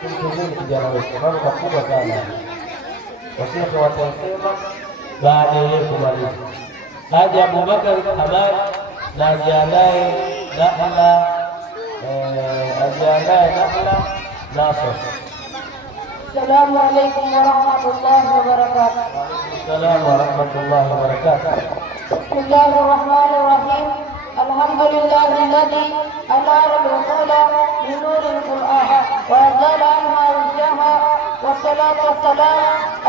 Tumtuzeni kijana wetu, mambo makubwa sana. Washehe watasema baada ya kumaliza. Haji Abubakar Hamad na ajiandae Nahla Nasr. Assalamu alaykum wa rahmatullahi wa barakatuh. Wa alaykum assalam wa rahmatullahi wa barakatuh. Bismillahir rahmanir rahim. Alhamdulillahi alladhi anara al-uqula bi nuril Qur'an wa anzala anha al-jaha wa salatu wa salam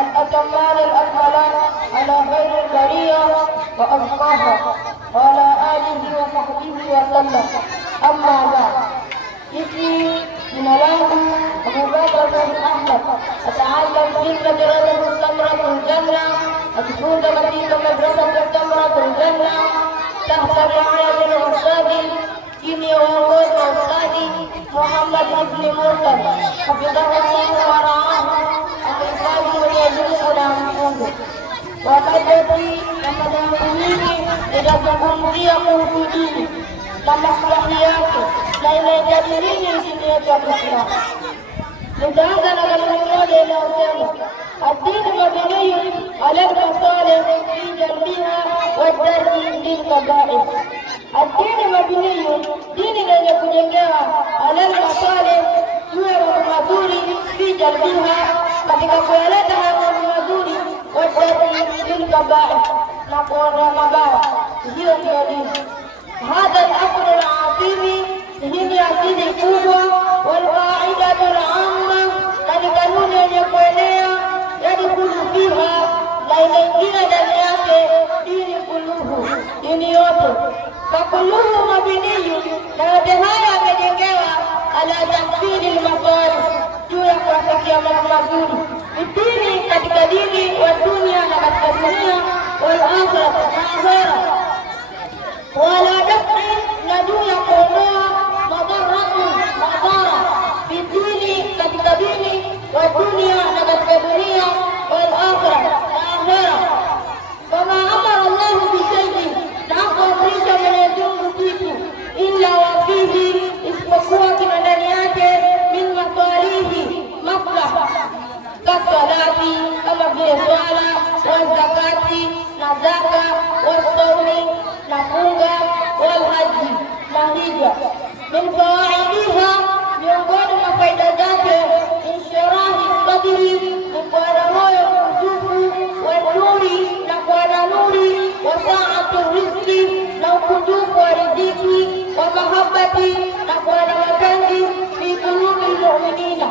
al-atamman al-akmalan ala khairil bariyah wa azkaha wa ala alihi wa sahbihi wa sallam. Amma ba'd. Jina langu Abubakar bin Ahmad, ataallam fi madrasati Samratul Janna, akifunza katika madrasa Samratul Janna tahta riayati al-ustadi, chini ya uongozi wa Ustadi Muhammad ibn Murtad hafidhahullah wa ra'ahu, amehifadhi Mwenyezi Mungu na amfunze. Wakati na mada nyingi itazungumzia kuhusu dini na maslahi yake na inahitaji nini nchini yetu ya Kiislamu. Nitaanza na kauli moja inayosema ad-dinu mabniyun ala al-masalih fi jalbiha wa tarki lil-kaba'ir. Ad-dinu mabniyun, dini yenye kujengewa ala al-masalih, juu ya mambo mazuri, fi jalbiha, katika kuyaleta mambo mazuri, wa tarki lil-kaba'ir, na kuondoa mabaya. Hiyo ndio dini. هذا الأمر العظيم هي asili kubwa, walqaidatu al-amma, na kanuni yenye kuenea, yadkhulu fiha, na inaingia ndani yake dini kuluhu, dini yote. Fakuluhu mabniyu, na yote haya yamejengewa ala tahsili al-masalih, juu ya kuwafikia mambo mazuri dini, katika dini wa dunia, na katika dunia wal akhirah, na akhirah, wala dafi, na juu ya kuondoa madhara bidini, katika dini wa dunia, na katika dunia wal akhirah, na akhirah. Kama amara Allah bishay'in, na kuamrisha Mwenyezi Mungu kitu, illa wa fihi, isipokuwa kina ndani yake, min masalihi, maslaha, kasalati, kama vile swala, wa zakati, na zaka, wa saumi, na funga, wal haji, na hija. Min fawaidiha, miongoni mwa faida zake, inshirahi sadri, ni kuwa na moyo mkunjufu, wa nuri, na kuwa na nuri, wa saati riziki, na ukunjufu wa riziki, wa mahabbati, na kuwa na mapenzi, fi qulubil mu'minina,